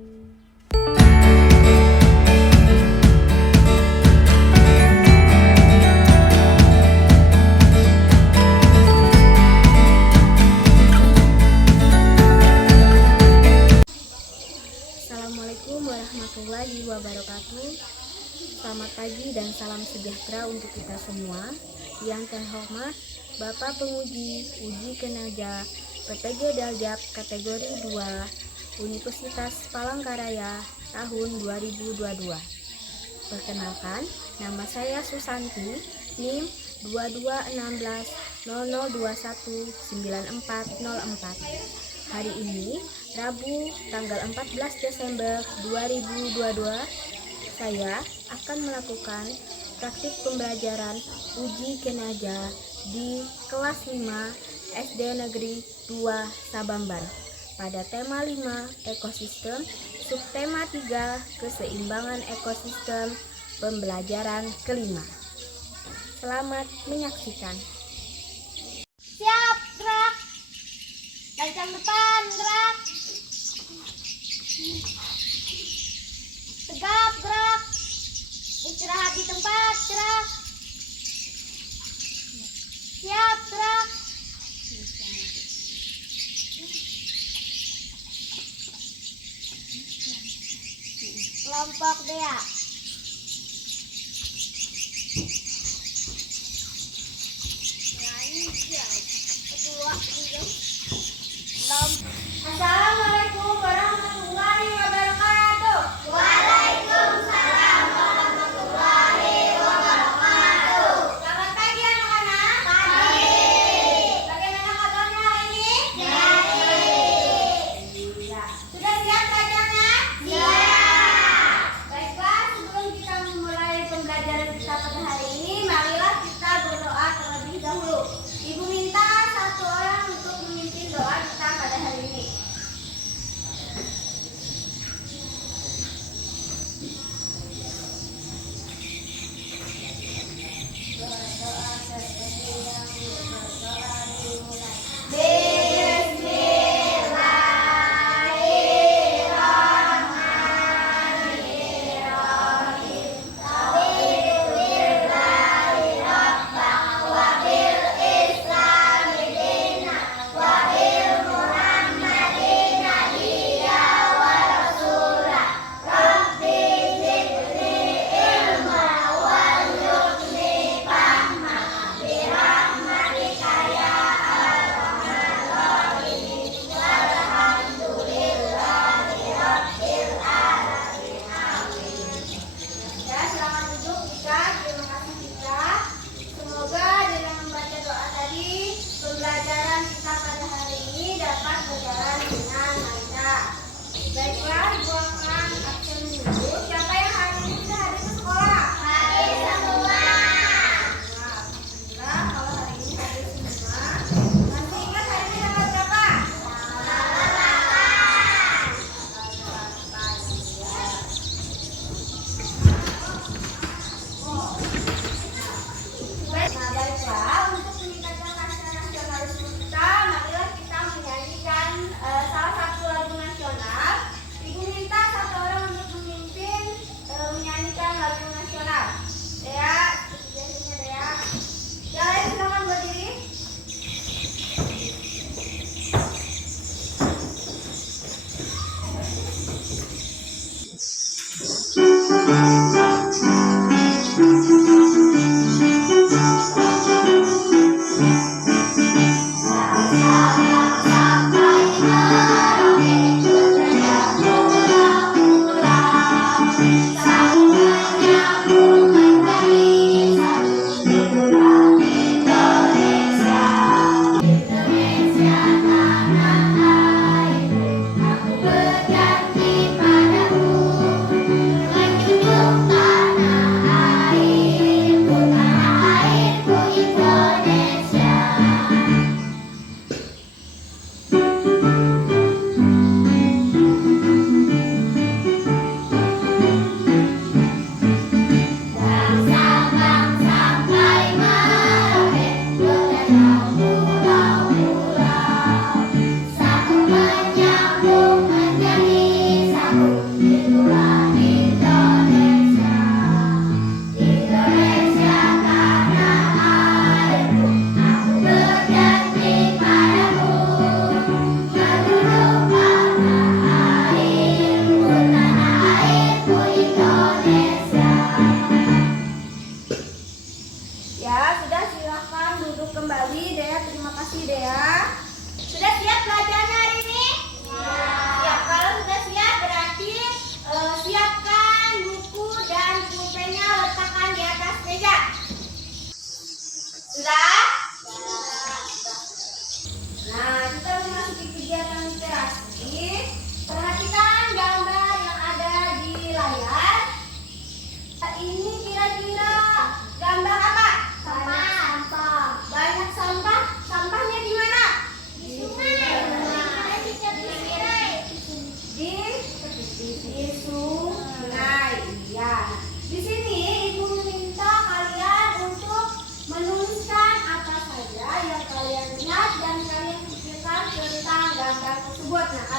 Assalamualaikum warahmatullahi wabarakatuh. Selamat pagi dan salam sejahtera untuk kita semua. Yang terhormat Bapak Penguji Uji Kinerja PPG Daljab kategori 2 Universitas Palangkaraya tahun 2022. Perkenalkan, nama saya Susanti, NIM 221600219404. Hari ini, Rabu, tanggal 14 Desember 2022, saya akan melakukan praktik pembelajaran uji kinerja di kelas 5 SD Negeri 2 Sabamban pada tema 5 ekosistem, subtema 3 keseimbangan ekosistem, pembelajaran kelima. Selamat menyaksikan. Siap, gerak. Gancang depan, gerak. Tegap, gerak. Istirahat di tempat, gerak. Siap, gerak. Kelompok Dea. Assalamualaikum warahmatullahi wabarakatuh. Waalaikumsalam warahmatullahi wabarakatuh. Selamat pagi anak-anak. Pagi. Bagaimana kabarnya hari ini? Baik. Ya. Sudah siap belajarnya? Siap. Baiklah, sebelum kita memulai pembelajaran kita pada hari ini, marilah kita berdoa terlebih dahulu. Ibu minta satu orang untuk memimpin doa kita pada hari ini. Berdoa seperti yang berdoa dimulai. Bismillahirrahmanirrahim.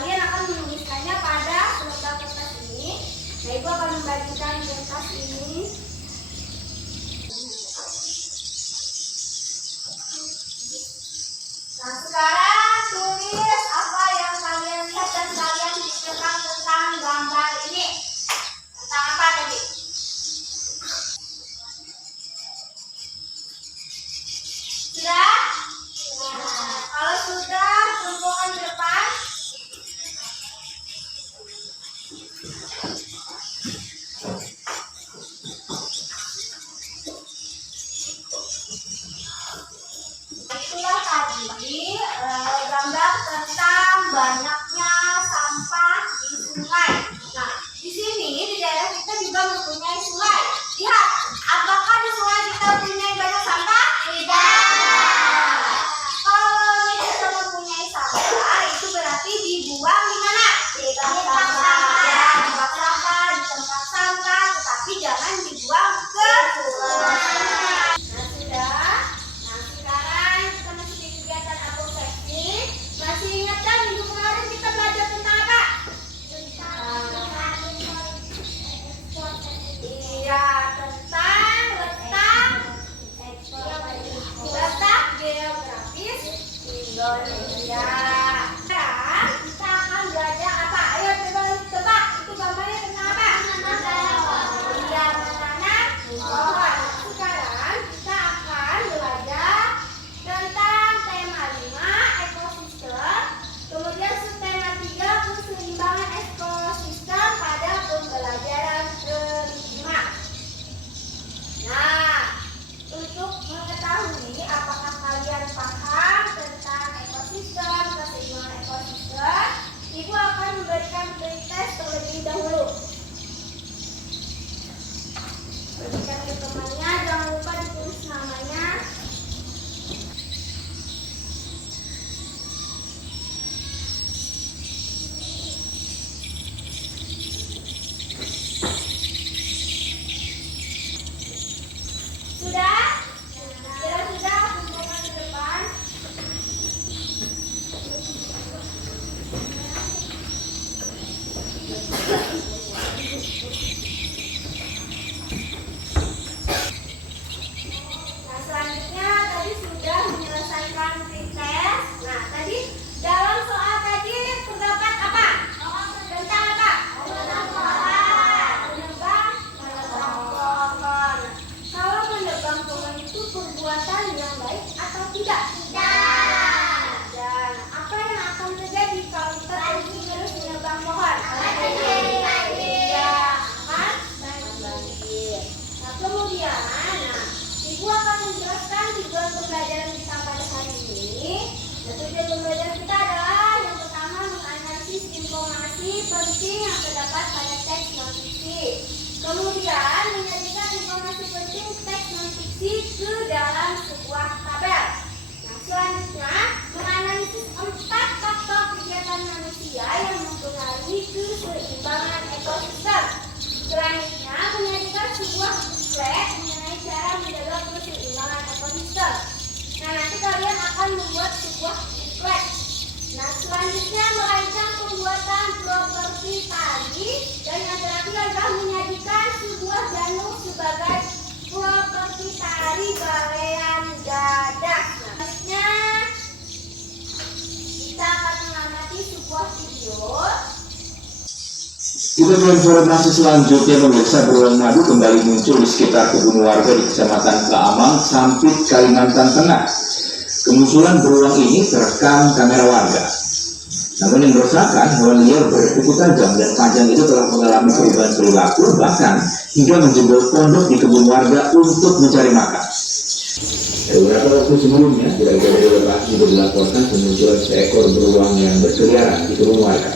kalian akan menuliskannya pada selembar kertas ini. Nah, Ibu akan membagikan kertas ini. Nah, sekarang tulis apa yang kalian lihat dan kalian pikirkan tentang gambar ini. Tentang apa tadi? Sudah? Kalau sudah, kumpulkan di depan. Itulah tadi gambar tentang banyaknya sampah di sungai. Nah, di sini di daerah kita juga mempunyai sungai. Lihat, apakah di sungai kita mempunyai banyak sampah? Tidak. Kalau kita mempunyai sampah, itu berarti dibuang di mana? Di tempat sampah. Ya, tempat sampah, di tempat sampah, tetapi jangan dibuang ke sungai. Nah, sudah. Nah, sekarang kita masuk di kegiatan abstraksi. Masih ingat kan minggu kemarin kita belajar tentang apa? Iya, tentang letak geografis Indonesia. Sekarang kita akan belajar apa? Ayo coba tebak, itu gambarnya tentang apa? Iya, menanam pohon. Sekarang kita akan belajar tentang tema 5 ekosistem, kemudian subtema 3 keseimbangan ekosistem pada pembelajaran kelima. Nah, untuk mengetahui apakah kalian paham tentang ekosistem, keseimbangan ekosistem, Ibu akan memberikan pretest terlebih dahulu. Berikan ke temannya, jangan lupa ditulis namanya. Sudah? Kira sudah, kumpulkan di depan. Nah, selanjutnya tadi sudah menyelesaikan pretest. Nah, tadi dalam soal tadi terdapat apa? Tentang apa? Menebang pohon. Kalau menebang pohon itu perbuatan yang baik atau tidak? Tidak. Dan apa yang akan terjadi kalau kita terus menebang pohon? Iya, akan banjir. Nah, kemudian, Ibu akan menjelaskan tujuan pembelajaran kita pada hari ini. Nah, tujuan pembelajaran kita adalah yang pertama menganalisis informasi penting yang terdapat pada teks non-fiksi. Kemudian menyajikan informasi penting teks non-fiksi ke dalam sebuah tabel. Nah, selanjutnya menganalisis 4 faktor kegiatan manusia yang mempengaruhi keseimbangan ekosistem. Selanjutnya menyajikan sebuah booklet mengenai cara menjaga keseimbangan ekosistem. Nah, nanti kalian akan membuat sebuah booklet. Nah, selanjutnya merancang pembuatan properti tadi, dan yang terakhir adalah menyajikan sebuah danau sebagai properti tari balean dadah. Selanjutnya kita akan mengamati sebuah video. Kita ke informasi selanjutnya, pemirsa. Beruang madu kembali muncul di sekitar kebun warga di Kecamatan Keamang, Sampit, Kalimantan Tengah. Kemunculan beruang ini terekam kamera warga. Namun yang meresahkan, hewan liar berkuku tajam dan panjang itu telah mengalami perubahan perilaku, bahkan hingga menjebol pondok di kebun warga untuk mencari makan. Beberapa waktu sebelumnya, tidak jauh dari lokasi juga dilaporkan kemunculan seekor beruang yang berkeliaran di kebun warga.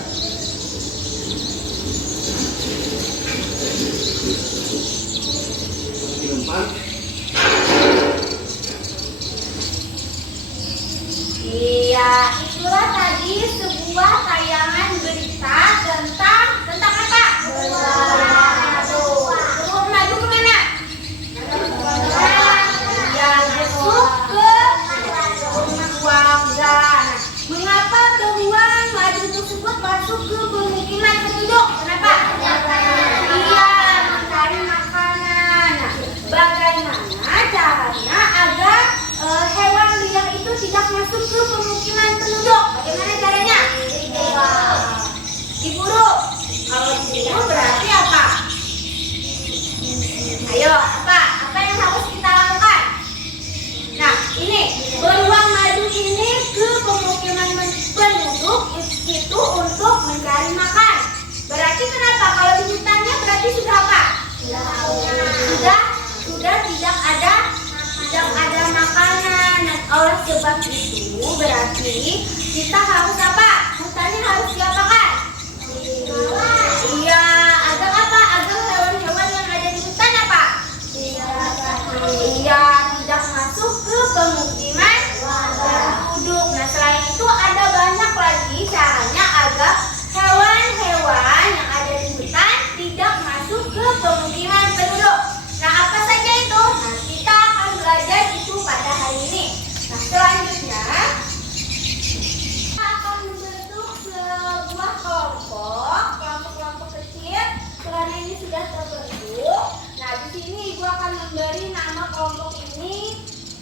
Iya, itulah tadi sebuah tayangan berita tentang apa? Beruang madu kemana? Ya, masuk ke rumah warga. Mengapa beruang madu tersebut masuk sebab itu berarti kita harus apa? Hutannya harus diapakan? Iya, agar apa? Agar hewan-hewan yang ada di hutan apa? Iya, tidak masuk ke pemukiman penduduk. Nah, selain itu ada banyak lagi caranya agar hewan-hewan yang ada di hutan tidak masuk ke pemukiman penduduk. Nah, apa saja itu? Nah, kita akan belajar itu pada hari ini. Nah, selanjutnya kita akan membentuk sebuah kelompok kecil karena ini sudah terbentuk. Nah, di sini Ibu akan memberi nama kelompok ini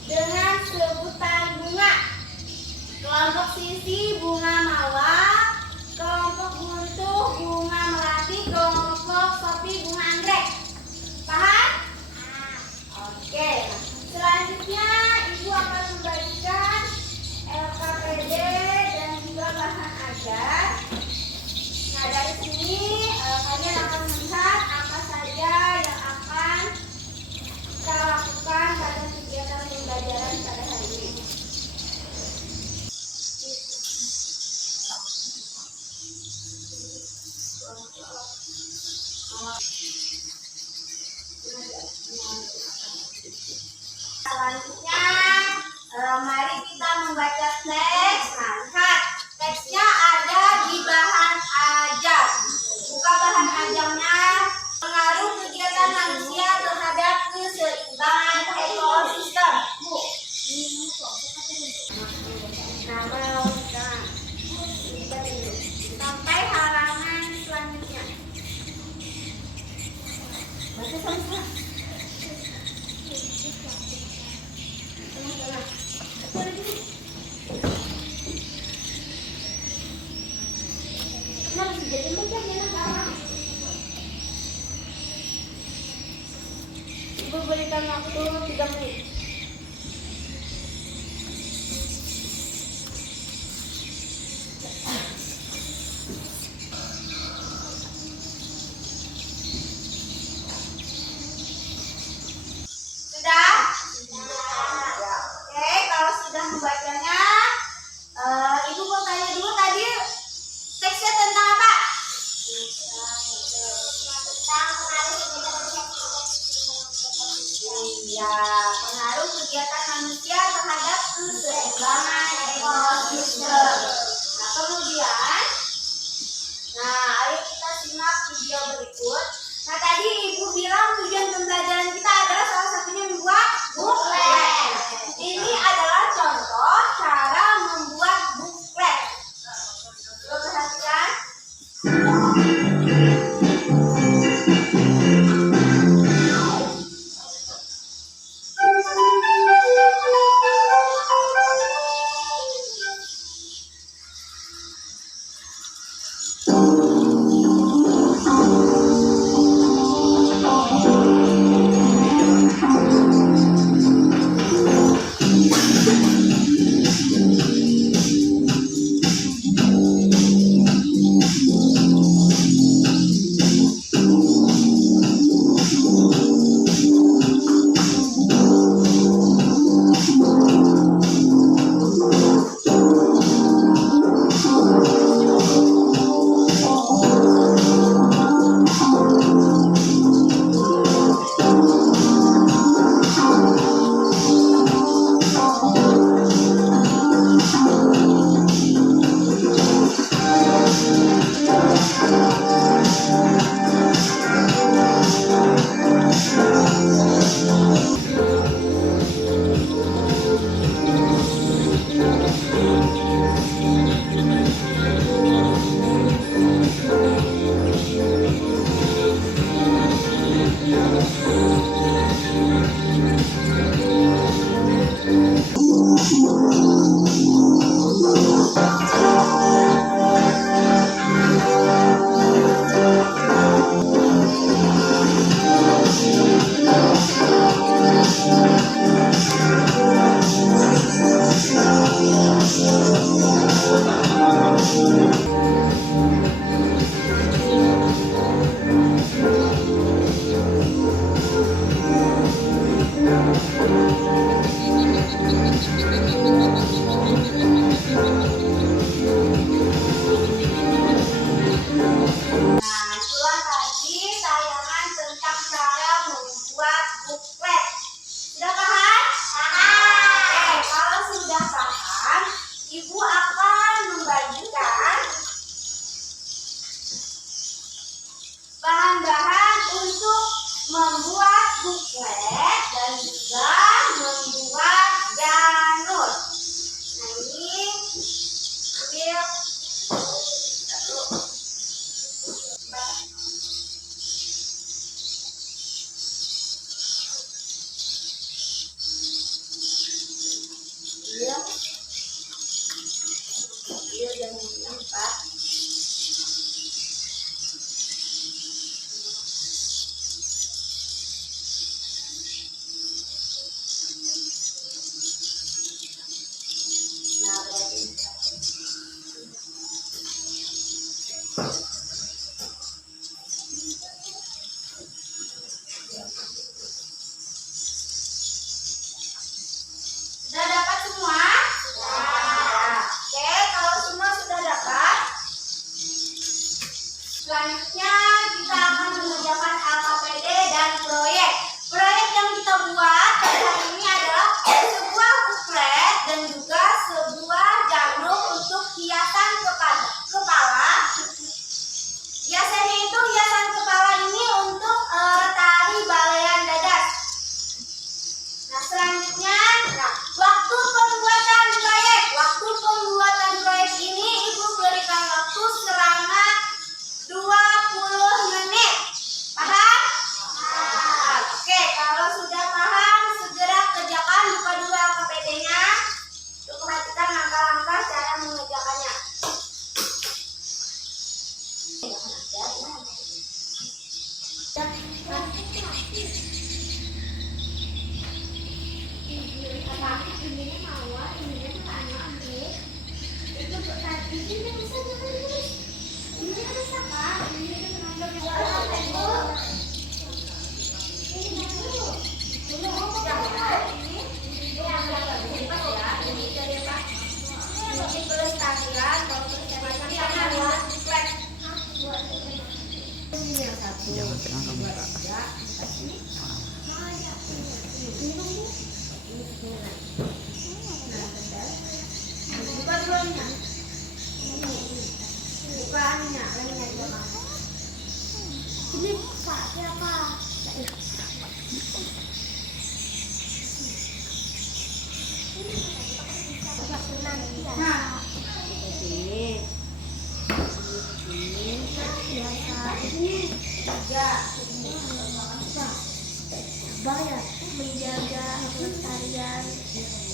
dengan sebutan bunga. Kelompok sisi bunga mawar, kelompok buntuh bunga melati, kelompok sapi bunga anggrek. Paham? Oke. Selanjutnya Ibu akan membagikan LKPD dan juga bahan ajar. Nah, dari sini kalian akan melihat apa saja yang akan kita lakukan pada kegiatan pembelajaran pada hari ini. Selanjutnya, mari kita membaca teks. Nah, lihat teksnya ada di bahan ajar. Buka bahan ajarnya. Pengaruh kegiatan manusia terhadap keseimbangan ekosistem. Sampai halaman selanjutnya. Baca sama-sama. Ibu berikan waktu 3 menit. Sudah? Oke, kalau sudah membacanya, Ibu mau tanya dulu tadi teksnya tentang apa? Iya, pengaruh kegiatan manusia terhadap keseimbangan ekosistem. Nah, kemudian, ayo kita simak video berikut. Nah, tadi Ibu bilang tujuan pembelajaran kita adalah salah satunya membuat buklet. Ini adalah contoh cara membuat buklet. Coba perhatikan. membuat buklet dan juga membuat janur. Nah ini ambil satu. Ambil janurnya 4. Nah, berarti sudah dapat semua? Sudah. Oke, kalau semua sudah dapat, selanjutnya kita akan mengerjakan LKPD dan proyek. Proyek yang kita buat pada hari ini adalah sebuah buklet dan juga sebuah janur untuk hiasan kepala. Biasanya itu hiasan kepala ini untuk tari balean dadas. Nah, selanjutnya, waktu pembuatan proyek ini Ibu berikan waktu selama 20 menit. Paham? Oke, kalau sudah paham, segera kerjakan. Buka dulu LKPD-nya. Untuk perhatikan langkah-langkah cara mengerjakannya. Jangan pegang kamera. Buka dulunya. Bukaannya, lainnya juga. Ini Pak, siapa? Nah, Bayar menjaga pelestarian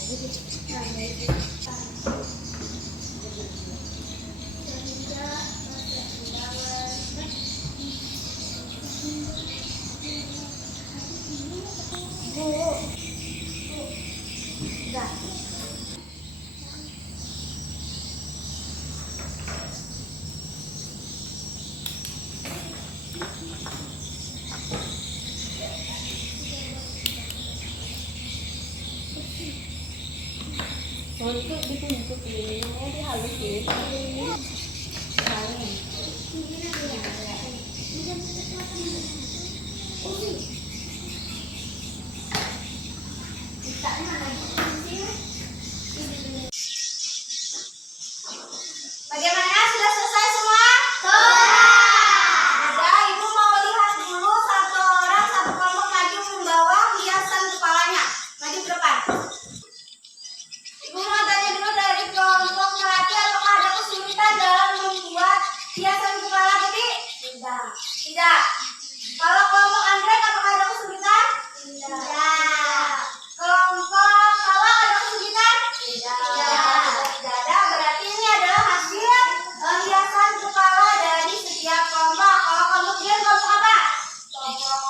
untuk ditunjuk ini dihalusin. Bagaimana? Sudah selesai semua? Sudah. Sudah, Ibu mau lihat dulu satu orang, satu kelompok maju membawa hiasan kepalanya. Maju ke depan. Ibu mau tanya dulu dari kelompok Melati, apakah ada kesulitan dalam membuat hiasan kepala gede? Tidak. Tidak. Kalau kelompok Anggrek, apakah ada kesulitan? Tidak. Kelompok Kawah ada kesulitan? Tidak. Tidak ada. Berarti ini adalah hasil hiasan kepala dari setiap kelompok. Kalau kelompok dia kelompok apa? Kelompok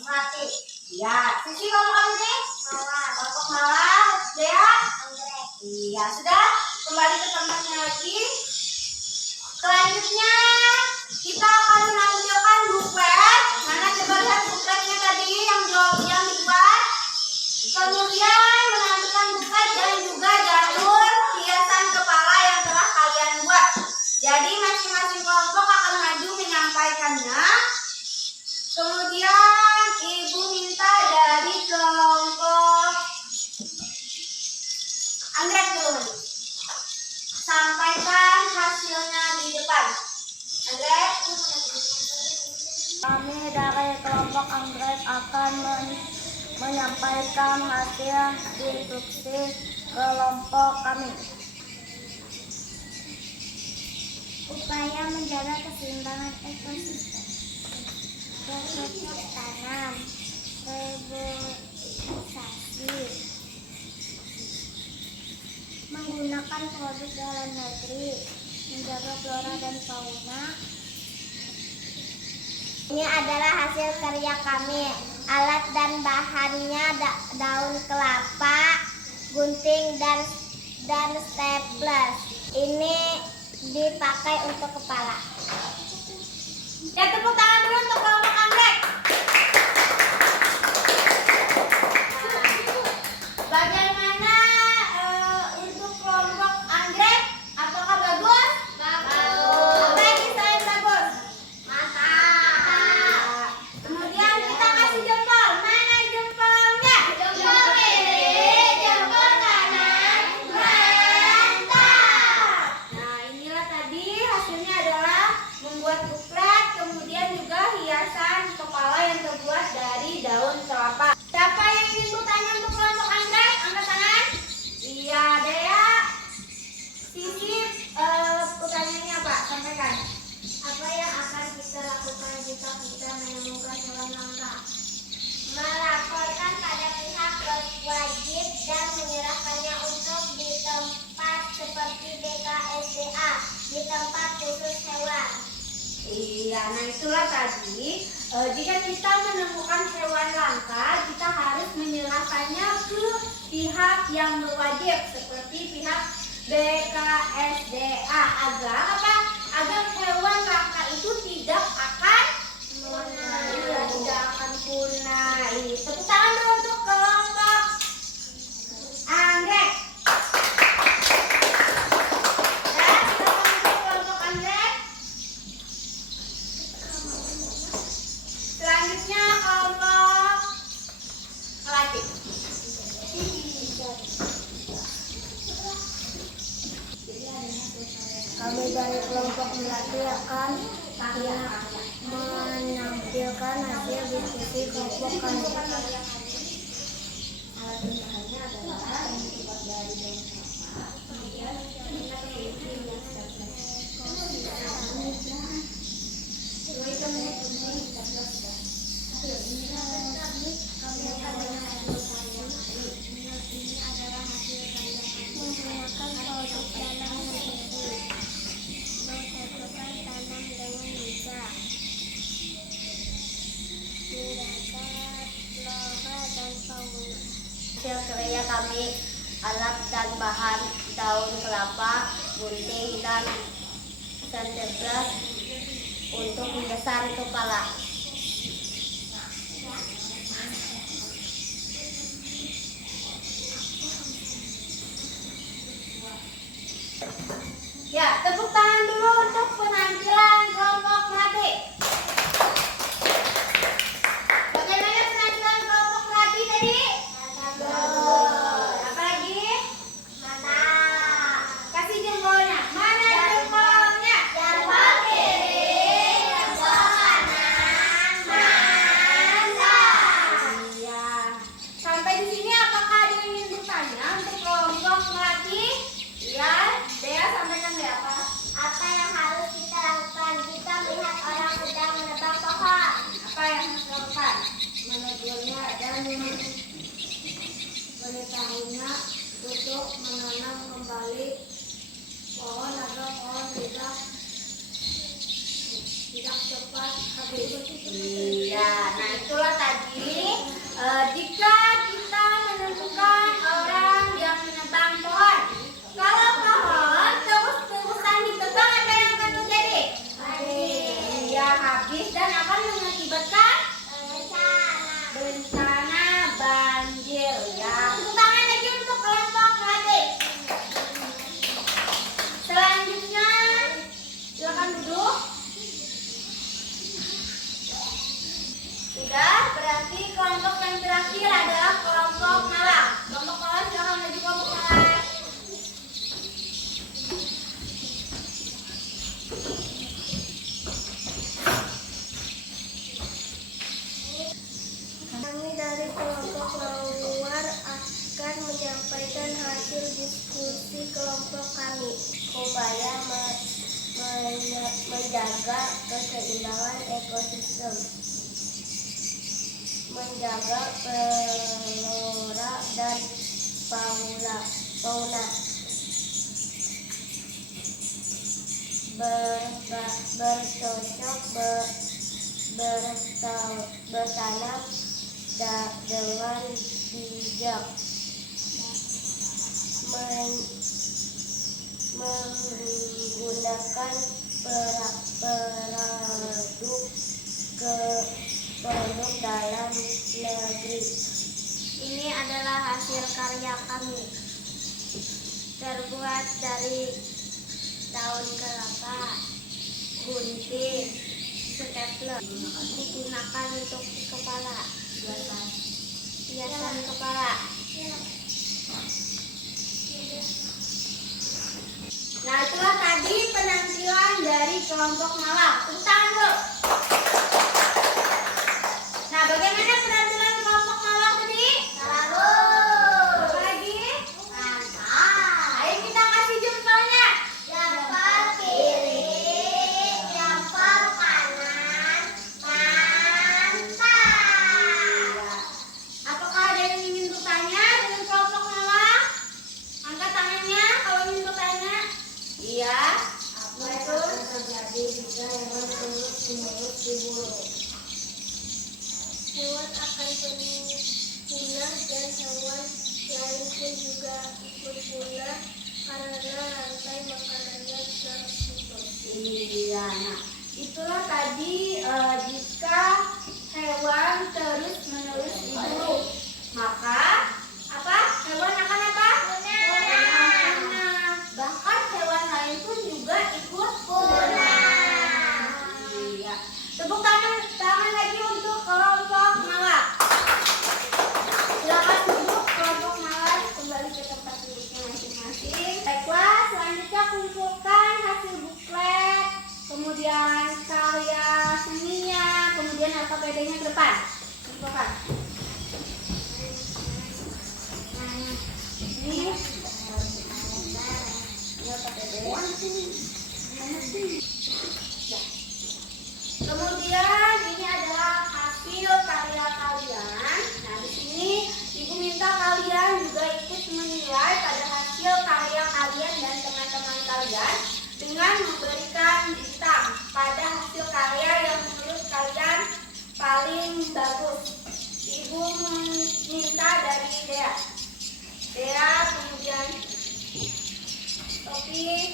Melati. Ya. Sisi kelompok ini? Kelompok Malah. Dea? Iya, sudah. Kembali ke tempatnya lagi. Selanjutnya kita akan menampilkan buklet. Mana coba lihat bukletnya tadi yang dibuat. Kemudian menampilkan buklet dan juga janur hiasan kepala yang telah kalian buat. Jadi masing-masing kelompok akan maju menyampaikannya. Kemudian Ibu minta dari kelompok Anggrek dulu. Sampaikan hasilnya di depan. Anggrek. Kami dari kelompok anggrek akan menyampaikan hasil diskusi kelompok kami. Upaya menjaga keseimbangan ekosistem, bercocok tanam, reboisasi, menggunakan produk dalam negeri, menjaga flora dan fauna. Ini adalah hasil karya kami. Alat dan bahannya daun kelapa, gunting dan stapler. Ini dipakai untuk kepala. Ya, tepuk tangan dulu untuk kelompok anggrek. Bagaimana untuk kelompok anggrek? Apakah bagus? Bagus. Apa yang desain bagus? Mantap. Kemudian kita kasih jempol. Mana jempolnya? Jempol kiri, jempol kanan. Mantap. Nah, inilah tadi hasilnya adalah membuat buklet, kemudian juga hiasan kepala yang terbuat dari daun kelapa. Siapa yang ingin bertanya untuk kelompok anggrek? Angkat tangan. Iya, Dea. Sisi, pertanyaannya apa? Sampaikan. Apa yang akan kita lakukan jika kita menemukan hewan langka? Melaporkan pada pihak berwajib dan menyerahkannya untuk di tempat seperti BKSDA, di tempat khusus hewan. Iya, nah itulah tadi. Jika kita menemukan hewan langka, kita harus menyerahkannya ke pihak yang berwajib seperti pihak BKSDA agar apa? Agar hewan langka itu tidak akan punah. Tidak akan punah. Tepuk tangan dulu untuk kelompok anggrek. Dan untuk kelompok anggrek. Selanjutnya kelompok kelati. Kami dari kelompok melati akan menampilkan hasil diskusi kelompok kami. Alat bahannya adalah yang terbuat dari daun kelapa, kemudian hasil karya kami, alat dan bahan daun kelapa, gunting dan stapler untuk hiasan kepala. Ya, tepuk tangan dulu untuk penampilan kelompok melati. Bagaimana penampilan kelompok melati tadi? Apa lagi? Mantap. Kasih jempolnya. Mana jempolnya? Jempol kiri, jempol kanan. Mantap. Iya. Sampai di sini apakah ada yang ingin bertanya untuk kelompok melati? Iya, Dea sampaikan Dea apa? Apa yang harus kita lakukan jika melihat orang sedang menebang pohon? Apa yang harus dilakukan? Menegurnya dan memberitahunya untuk menanam kembali pohon agar pohon tidak cepat habis. Iya, nah itulah tadi. Jika kita menemukan orang yang menebang pohon, kalau pohon terus-terusan ditebang, apa yang akan terjadi? Dia habis dan akan mengakibatkan bencana banjir. Ya, tepuk tangan lagi untuk kelompok melati. Selanjutnya, silakan duduk. Sudah, berarti kelompok yang terakhir adalah kelompok malam. Kelompok malam silakan menuju kelompok malam. keberlangsungan ekosistem, menjaga flora dan fauna, bercocok bertanam dengan bijak, menggunakan produk dalam negeri. Ini adalah hasil karya kami, terbuat dari daun kelapa, gunting, stapler, digunakan untuk di kepala, hiasan kepala. Nah, itulah tadi penampilan dari kelompok malam. Tepuk tangan, Bro. Nah, bagaimana penampilan kelompok malam tadi? Bagus. Apa lagi? Mantap. Ayo kita kasih jempolnya. Jempol kiri, jempol kanan, mantap. Apakah ada yang ingin bertanya dengan kelompok malam? Angkat tangannya kalau ingin bertanya. Iya. Apa itu? Terjadi jika hewan terus-menerus diburu. Hewan akan punah dan hewan lain pun juga ikut punah karena rantai makanannya terputus. Iya. Nah, itulah tadi jika hewan terus-menerus diburu, maka apa? Hewan akan apa? Punah. Bahkan hewan lain pun juga ikut punah. Iya. Tepuk tangan lagi untuk kelompok malam. Silakan duduk kelompok malam, kembali ke tempat duduknya masing-masing. Baiklah, selanjutnya kumpulkan hasil buklet, kemudian karya seninya, kemudian LKPD-nya ke depan. Kumpulkan. Ini kemudian ini adalah hasil karya kalian. Nah, di sini Ibu minta kalian juga ikut menilai pada hasil karya kalian dan teman-teman kalian dengan memberikan bintang pada hasil karya yang menurut kalian paling bagus. Ibu minta dari Dea, kemudian Topi,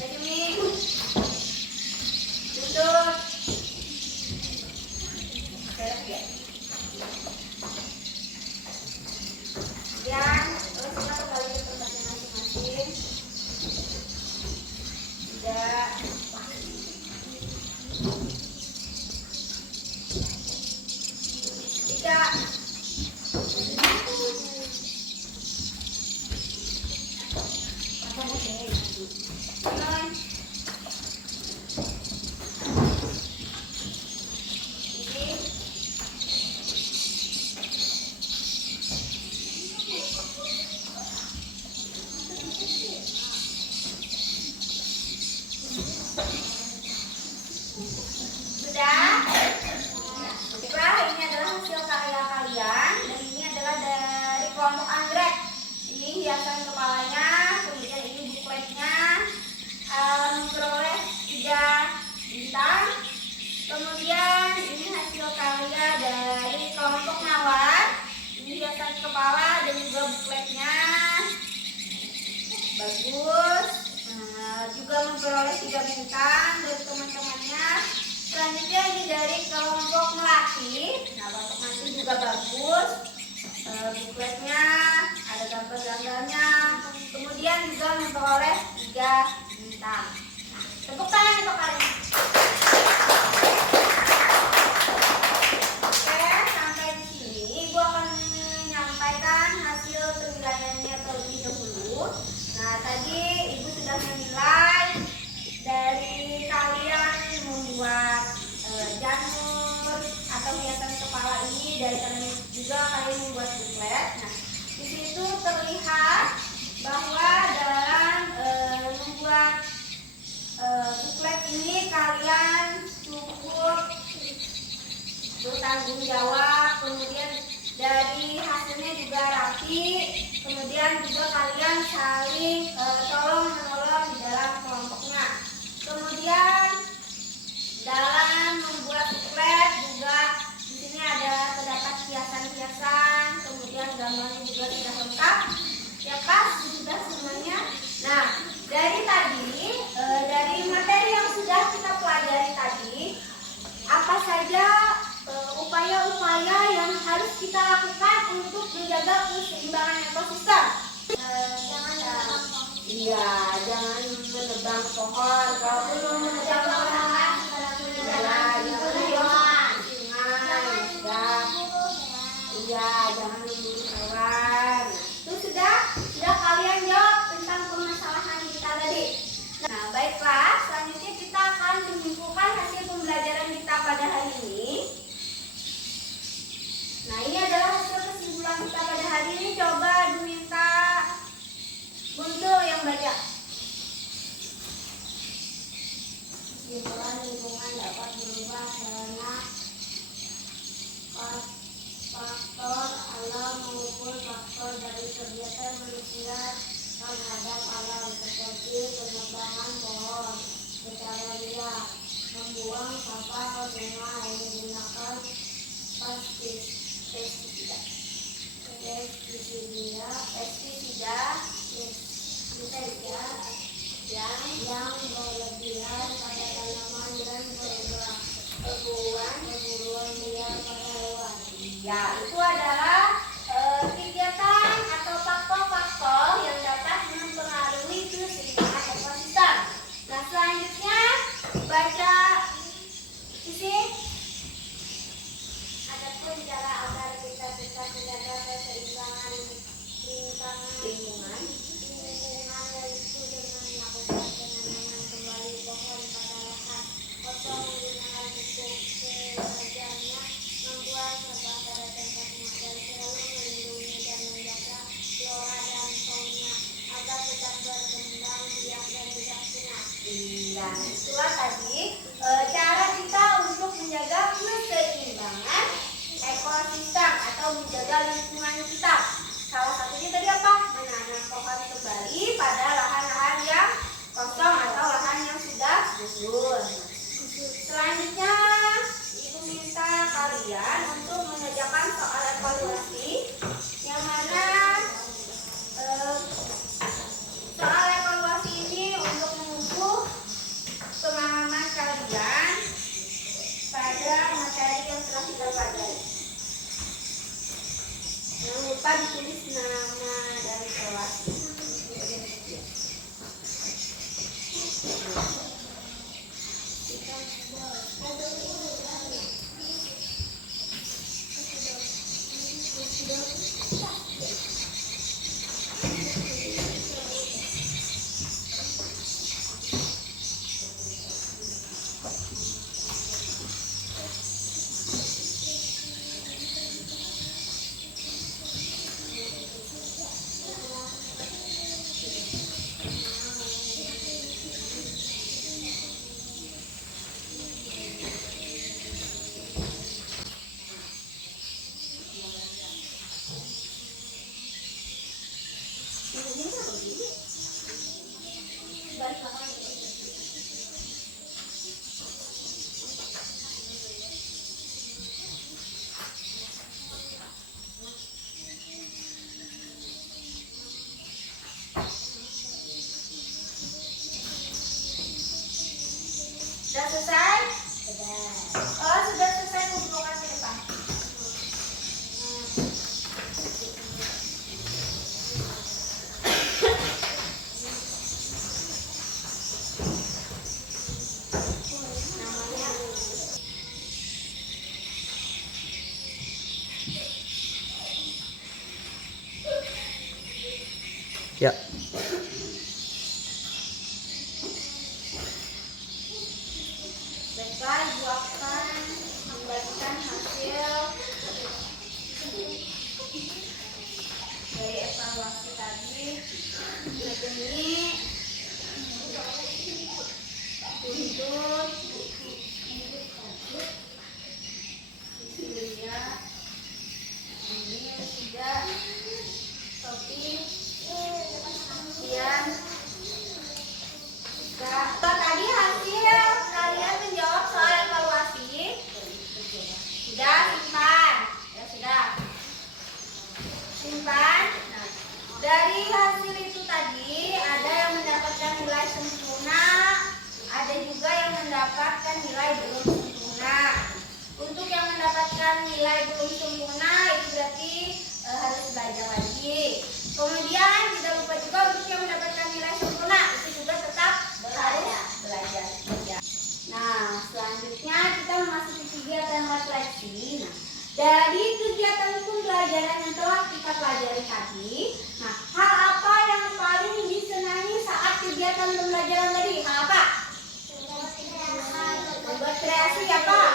Demi, Tutut, dan terus kita kembali ke tempatnya masing-masing. Tidak. Tidak. Sudah? Baiklah, ini adalah hasil karya kalian dan ini adalah dari kelompok anggrek. Ini hiasan kepalanya, kemudian ini bukletnya, memperoleh 3 bintang. Kemudian ini hasil karya dari kelompok mawar. Ini hiasan kepala dan juga bukletnya bagus. Juga memperoleh 3 bintang dari teman-temannya. Selanjutnya ini dari kelompok melati. Nah, kelompok melati juga bagus. Bukletnya ada gambar-gambarnya. Kemudian juga memperoleh 3 bintang. Nah, tepuk tangan untuk kalian. Oke, sampai di sini Ibu akan menyampaikan hasil penilaiannya terlebih dahulu. Nah, tadi Ibu sudah menilai dari kalian membuat janur atau hiasan kepala ini, dari kalian juga kalian membuat buklet. Nah, di situ terlihat bahwa dalam membuat buklet bertanggung jawab, kemudian dari hasilnya juga rapi, kemudian juga kalian saling tolong menolong di dalam kelompoknya. Kemudian dalam membuat buklet juga di sini terdapat hiasan-hiasan, kemudian gambarnya juga sudah lengkap. Ya Pak, sudah semuanya. Nah, dari materi yang sudah kita pelajari tadi, apa saja upaya-upaya yang harus kita lakukan untuk menjaga keseimbangan ekosistem? Jangan menebang pohon. Kalau belum menebang pohon, jangan jangan membunuh hewan. Itu sudah kalian jawab tentang permasalahan kita tadi. Nah, baiklah, selanjutnya kita akan menyimpulkan hasil pembelajaran kita pada hari ini. Nah, ini adalah hasil kesimpulan kita pada hari ini. Coba diminta Buntu yang baca. Kesimpulan lingkungan dapat berubah karena faktor alam maupun faktor dari kegiatan manusia terhadap alam, seperti penebangan pohon secara liar, membuang sampah ke sungai, menggunakan pestisida yang berlebihan pada tanaman dan perburuan liar pada hewan. Ya, itu adalah kegiatan atau faktor-faktor yang dapat mempengaruhi keseimbangan ekosistem. Nah, selanjutnya baca sisi. Adapun cara agar kita tetap menjaga keseimbangan lingkungan yaitu dengan melakukan penanaman kembali pohon pada lahan kosong, menggunakan pupuk sewajarnya, membuang sampah pada tempatnya, dan selalu melindungi dan menjaga flora dan fauna agar tetap berkembang biak dan tidak punah. Nah, itulah tadi cara kita untuk menjaga keseimbangan ekosistem atau menjaga lingkungan kita. Salah satunya tadi apa? Menanam pohon kembali pada lahan-lahan yang kosong atau lahan yang sudah gusur. Selanjutnya, Ibu minta kalian untuk mengerjakan soal evaluasi, yang mana soal evaluasi ini untuk mengukur pemahaman kalian pada materi yang telah kita pelajari. Jangan lupa ditulis nama dan kelas. Sudah selesai? Oh, sudah selesai kumpulkan ke depan. Namanya Ya. baiklah, Ibu akan membagikan hasil dari evaluasi tadi. Ini untuk nilai belum sempurna. Untuk yang mendapatkan nilai belum sempurna itu berarti harus belajar lagi. Kemudian tidak lupa juga untuk yang mendapatkan nilai sempurna itu juga tetap harus belajar juga. Nah, selanjutnya kita memasuki kegiatan refleksi. Nah, dari kegiatan pembelajaran yang telah kita pelajari tadi, nah, hal apa yang paling disenangi saat kegiatan pembelajaran tadi? Hal apa? Membuat kreasi ya Pak?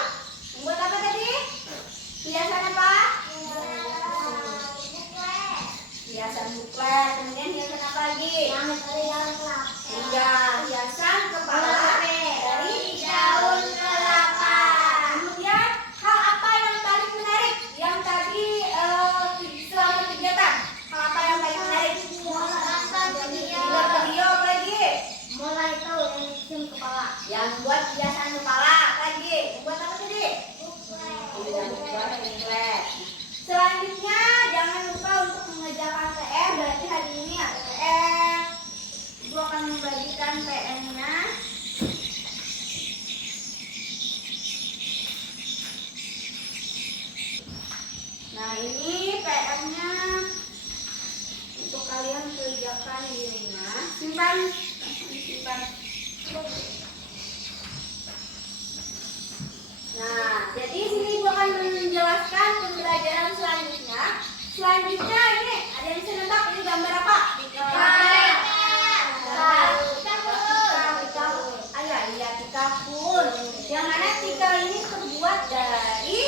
Membuat apa tadi? Hiasan apa? Hiasan buklet. Kemudian hiasan apa lagi? Iya, hiasan kepala dari daun kelapa. Kemudian hal apa yang paling menarik yang tadi selama kegiatan? Hal apa yang paling menarik? Buat video apa lagi? Yang buat hiasan kepala apa lagi? Buat apa tadi? Buklet. Selanjutnya jangan lupa untuk mengerjakan PR. Berarti hari ini ada PR. Ibu akan membagikan PR-nya. Nah, ini PR-nya untuk kalian kerjakan di rumah. Simpan. Nah, jadi sini ibu akan menjelaskan pembelajaran selanjutnya. Selanjutnya ini ada yang bisa nebak ini gambar apa? Tika pun. Yang mana tika ini terbuat dari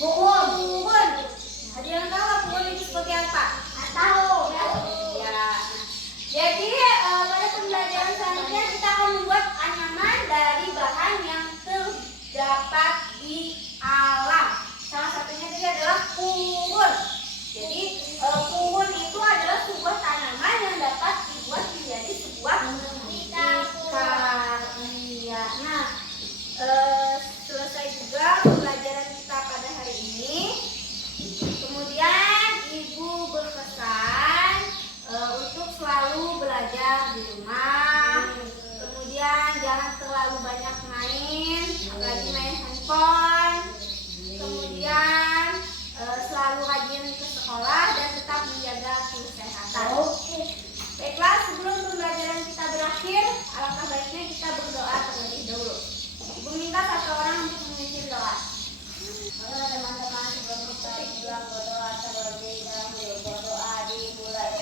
pohon. Ada yang tahu pohon itu seperti apa? Tahu. Ya. Jadi pada pembelajaran selanjutnya kita akan membuat anyaman dari bahan yang terdapat di alam. Salah satunya tadi adalah puhun. Jadi puhun itu adalah sebuah tanaman yang dapat dibuat menjadi sebuah tikar. Iya. Nah, selesai juga pembelajaran kita pada hari ini. Kemudian ibu berpesan untuk selalu belajar di rumah. Kemudian jangan terlalu banyak main, apalagi main handphone. Kemudian selalu rajin ke sekolah dan tetap menjaga kesehatan. Baiklah, sebelum pembelajaran kita berakhir, alangkah baiknya kita berdoa terlebih dahulu. Ibu minta satu orang untuk memimpin doa. Teman-teman, sebelum kita bilang berdoa terlebih dahulu, berdoa dimulai.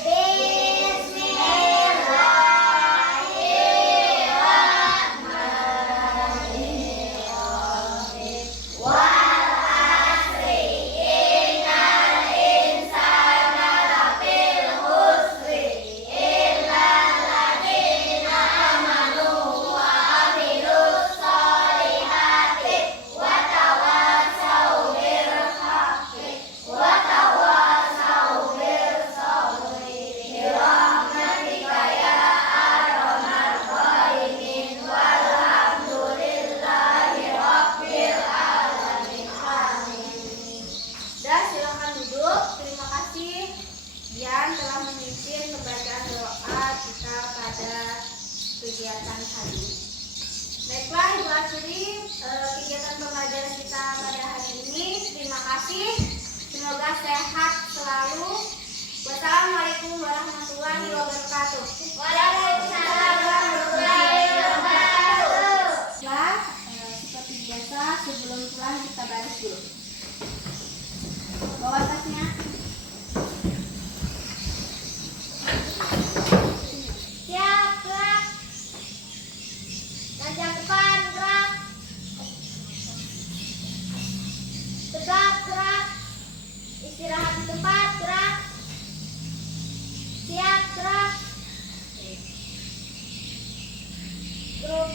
Telah memimpin pembacaan doa kita pada kegiatan hari ini. Baiklah Ibu Asri, kegiatan pembelajaran kita pada hari ini. Terima kasih. Semoga sehat selalu. Wassalamualaikum warahmatullahi wabarakatuh. Waalaikumsalam warahmatullahi wabarakatuh. Nah, seperti biasa sebelum pulang kita baris dulu. Bawa tasnya. Istirahat di tempat, gerak. Siap, gerak. Grup